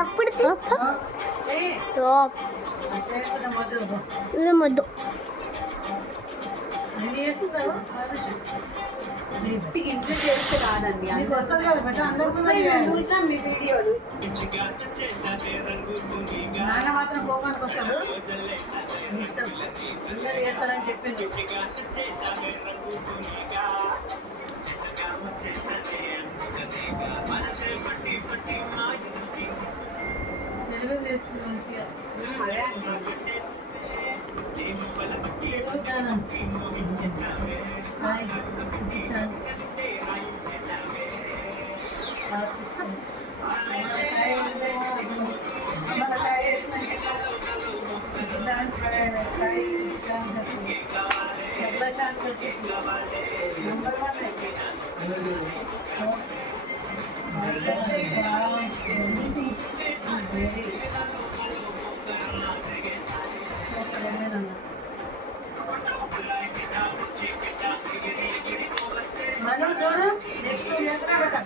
అప్పుడు మొద్దు ఇంట్లో చేస్తే కాదండి మీ వీడియోలు నాన్న మాత్రం కోపానికి వస్తాడు ఇష్టం అందరూ చేస్తారని చెప్పింది తెలుగు చేస్తుంది మంచిగా అదే తెలుగు గానం మనం చూడు నెక్స్ట్ చేస్తా కదా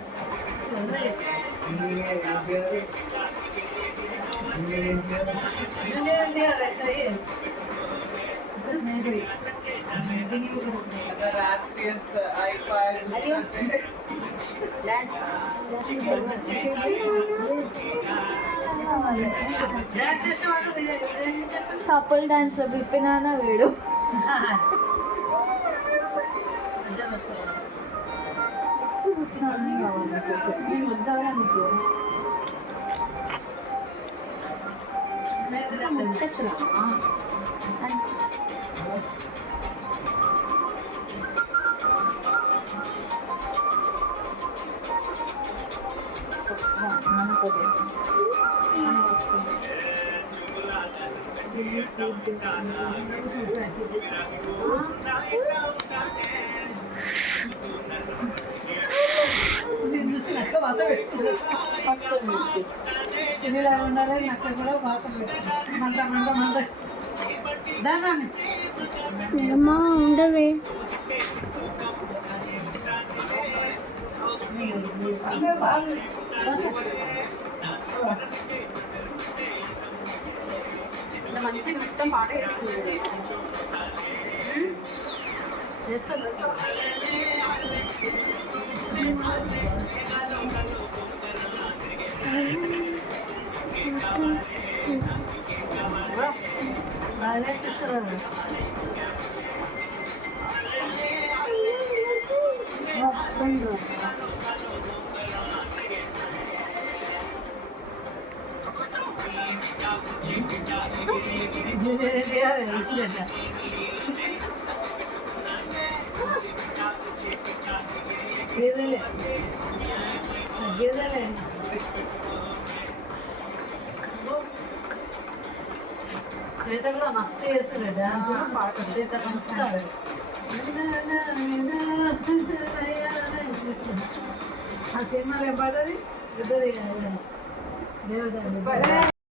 కపుల్ డాన్స్ లో బిప్పినానా వీడు చూసి నక్క వాత పెట్టుకుంది ఇది ఇలా ఉండాలి నక్క కూడా వాత పెట్టుకుంది మంట మంట మంట దాని ఉండవే మనిషి మొత్తం పాట చేస్తుంది చేస్తుంది బాగా చేస్తున్నారు గేదెలే గేదెలే శ్వేత కూడా మస్తు చేస్తుంది డాన్స్ పాట శ్వేత నమస్కారం ఆ సినిమాలో ఏం పాటది దేవత